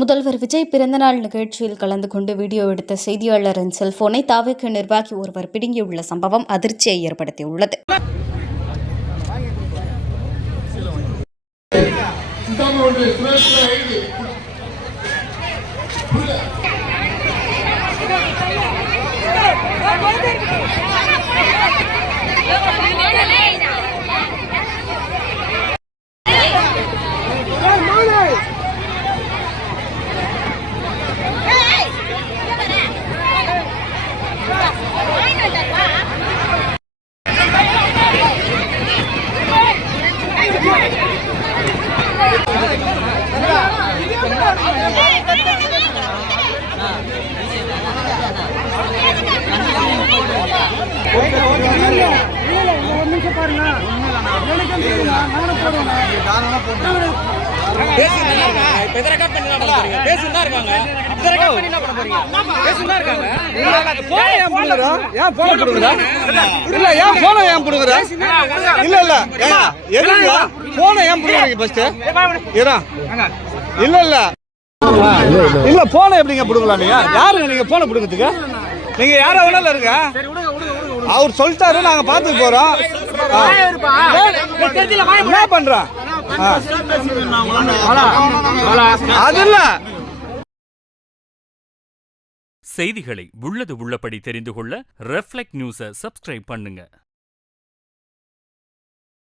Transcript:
முதல்வர் விஜய் பிறந்தநாள் நிகழ்ச்சியில் கலந்து கொண்டு வீடியோ எடுத்த செய்தியாளரின் செல்போனை தாவேக நிர்வாகி ஒருவர் பிடுங்கியுள்ள சம்பவம் அதிர்ச்சியை ஏற்படுத்தியுள்ளது. இல்ல போன எப்படிங்க புடுங்கலாம்? நீங்க யாருங்க? நீங்க போன புடுங்கிறதுக்கு நீங்க யார வேணாலும் இருங்க. அவர் சொல்லிட்டாரு, நாங்க பாத்துட்டு போறோம். என்ன பண்றோம் அது இல்ல. செய்திகளை உள்ளது உள்ளபடி தெரிந்து கொள்ள ரெஃப்ளெக்ட் நியூஸை சப்ஸ்கிரைப் பண்ணுங்க.